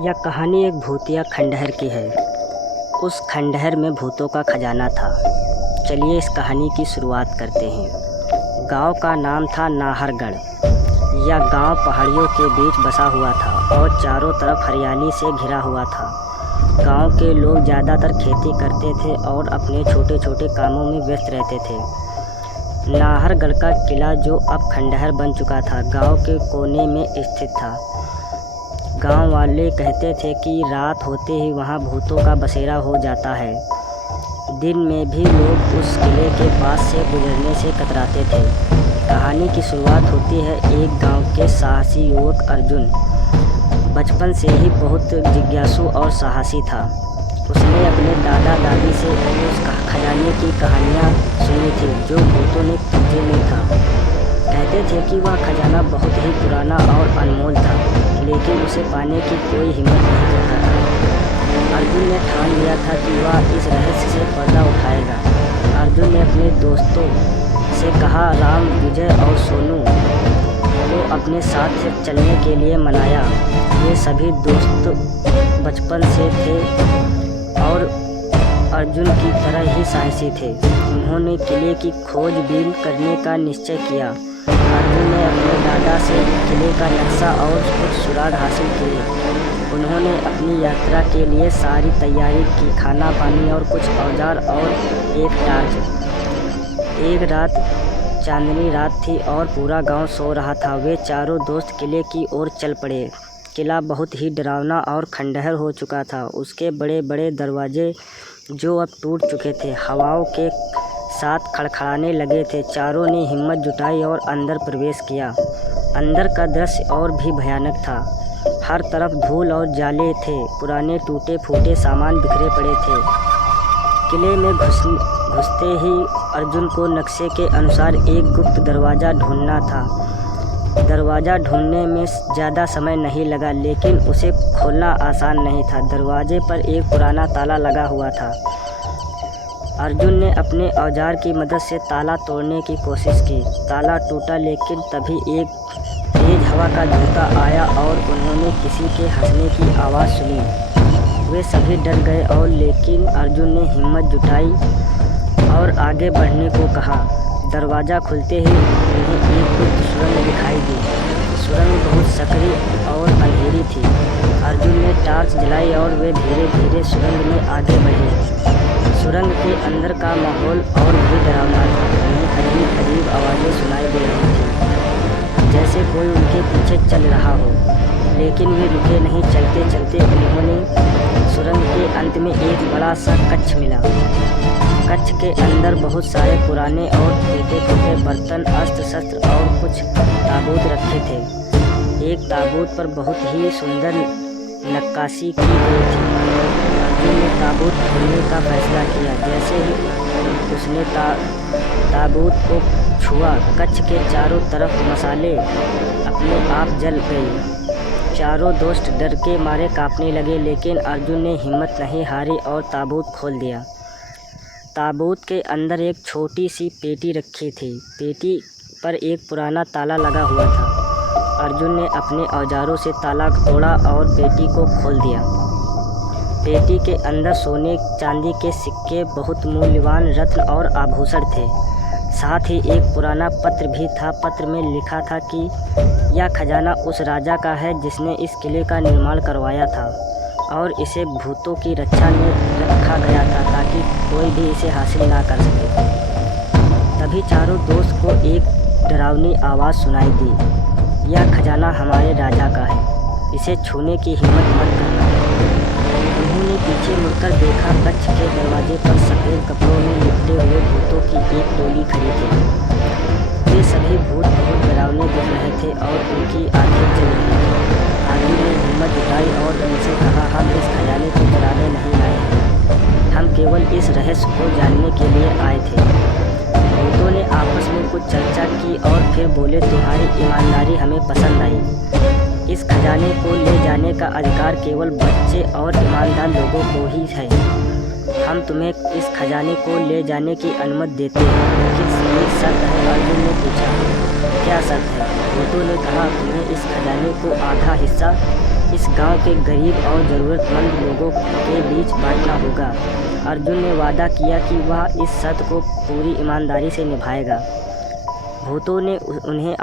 यह कहानी एक भूतिया खंडहर की है। उस खंडहर में भूतों का खजाना था। चलिए इस कहानी की शुरुआत करते हैं। गांव का नाम था नाहरगढ़। यह गांव पहाड़ियों के बीच बसा हुआ था और चारों तरफ हरियाली से घिरा हुआ था। गांव के लोग ज़्यादातर खेती करते थे और अपने छोटे छोटे कामों में व्यस्त रहते थे। नाहरगढ़ का किला, जो अब खंडहर बन चुका था, गांव के कोने में स्थित था। गांव वाले कहते थे कि रात होते ही वहां भूतों का बसेरा हो जाता है। दिन में भी लोग उस किले के पास से गुजरने से कतराते थे। कहानी की शुरुआत होती है एक गांव के साहसी युवक अर्जुन। बचपन से ही बहुत जिज्ञासु और साहसी था। उसने अपने दादा दादी से उस खजाने की कहानियाँ सुनी थी जो भूतों ने कब्जे में था। कहते थे कि वह खजाना बहुत ही पुराना और अनमोल था, लेकिन उसे पाने की कोई हिम्मत नहीं करता था। अर्जुन ने ठान लिया था कि वह इस रहस्य से पर्दा उठाएगा। अर्जुन ने अपने दोस्तों से कहा, राम, विजय और सोनू को अपने साथ चलने के लिए मनाया। ये सभी दोस्त बचपन से थे और अर्जुन की तरह ही साहसी थे। उन्होंने किले की खोजबीन करने का निश्चय किया। अर्जुन ने अपने दादा से किले का नक्शा और कुछ सुराग हासिल किए। उन्होंने अपनी यात्रा के लिए सारी तैयारी की, खाना पानी और कुछ औजार और एक टार्च। एक रात चांदनी रात थी और पूरा गांव सो रहा था। वे चारों दोस्त किले की ओर चल पड़े। किला बहुत ही डरावना और खंडहर हो चुका था। उसके बड़े बड़े दरवाजे, जो अब टूट चुके थे, हवाओं के साथ खड़खड़ाने लगे थे। चारों ने हिम्मत जुटाई और अंदर प्रवेश किया। अंदर का दृश्य और भी भयानक था। हर तरफ धूल और जाले थे। पुराने टूटे फूटे सामान बिखरे पड़े थे। किले में घुसते ही अर्जुन को नक्शे के अनुसार एक गुप्त दरवाज़ा ढूंढना था। दरवाज़ा ढूंढने में ज़्यादा समय नहीं लगा, लेकिन उसे खोलना आसान नहीं था। दरवाजे पर एक पुराना ताला लगा हुआ था। अर्जुन ने अपने औजार की मदद से ताला तोड़ने की कोशिश की। ताला टूटा, लेकिन तभी एक तेज हवा का झोंका आया और उन्होंने किसी के हंसने की आवाज़ सुनी। वे सभी डर गए और लेकिन अर्जुन ने हिम्मत जुटाई और आगे बढ़ने को कहा। दरवाज़ा खुलते ही उन्हें एक गुप्त सुरंग दिखाई दी। सुरंग बहुत सकरी और अंधेरी थी। अर्जुन ने टार्च जलाई और वे धीरे धीरे सुरंग में आगे बढ़े। सुरंग के अंदर का माहौल और भी डरावना था। उन्हें अजीब अजीब आवाज़ें सुनाई दे रही थी, जैसे कोई उनके पीछे चल रहा हो, लेकिन वे रुके नहीं। चलते चलते उन्होंने सुरंग के अंत में एक बड़ा सा कक्ष मिला। कक्ष के अंदर बहुत सारे पुराने और टूटे फूटे बर्तन, अस्त्र शस्त्र और कुछ ताबूत रखे थे। एक ताबूत पर बहुत ही सुंदर नक्काशी की गई थी। अर्जुन ने ताबूत खोलने का फैसला किया। जैसे ही उसने ताबूत को छुआ, कक्ष के चारों तरफ मसाले अपने आप जल गई। चारों दोस्त डर के मारे कांपने लगे, लेकिन अर्जुन ने हिम्मत नहीं हारी और ताबूत खोल दिया। ताबूत के अंदर एक छोटी सी पेटी रखी थी। पेटी पर एक पुराना ताला लगा हुआ था। अर्जुन ने अपने औजारों से ताला तोड़ा और पेटी को खोल दिया। पेटी के अंदर सोने चांदी के सिक्के, बहुत मूल्यवान रत्न और आभूषण थे। साथ ही एक पुराना पत्र भी था। पत्र में लिखा था कि यह खजाना उस राजा का है जिसने इस किले का निर्माण करवाया था और इसे भूतों की रक्षा में रखा गया था ताकि कोई भी इसे हासिल ना कर सके। तभी चारों दोस्त को एक डरावनी आवाज़ सुनाई दी, यह खजाना हमारे राजा का है, इसे छूने की हिम्मत मत करना। उन्होंने पीछे मुड़कर देखा। कक्ष के दरवाजे पर सफ़ेद कपड़ों में लिपटे हुए भूतों की एक टोली खड़ी थी। वे सभी भूत बहुत डरावने दिख रहे थे और उनकी आंखें जल रही थी। अर्जुन ने हिम्मत जुटाई और उनसे कहा, हम इस खजाने को चुराने नहीं आए हैं, हम केवल इस रहस्य को जानने के लिए आए थे। भूतों ने आपस में कुछ चर्चा की और फिर बोले, तुम्हारी ईमानदारी हमें पसंद आई। इस खजाने को ले जाने का अधिकार केवल बच्चे और ईमानदार लोगों को ही है। हम तुम्हें इस खजाने को ले जाने की अनुमति देते हैं, लेकिन एक शर्त है। अर्जुन ने पूछा, क्या शर्त है? भूतों ने कहा, तुम्हें इस खजाने को आधा हिस्सा इस गांव के गरीब और ज़रूरतमंद लोगों के बीच बांटना होगा। अर्जुन ने वादा किया कि वह इस शर्त को पूरी ईमानदारी से निभाएगा। भूतों ने उन्हें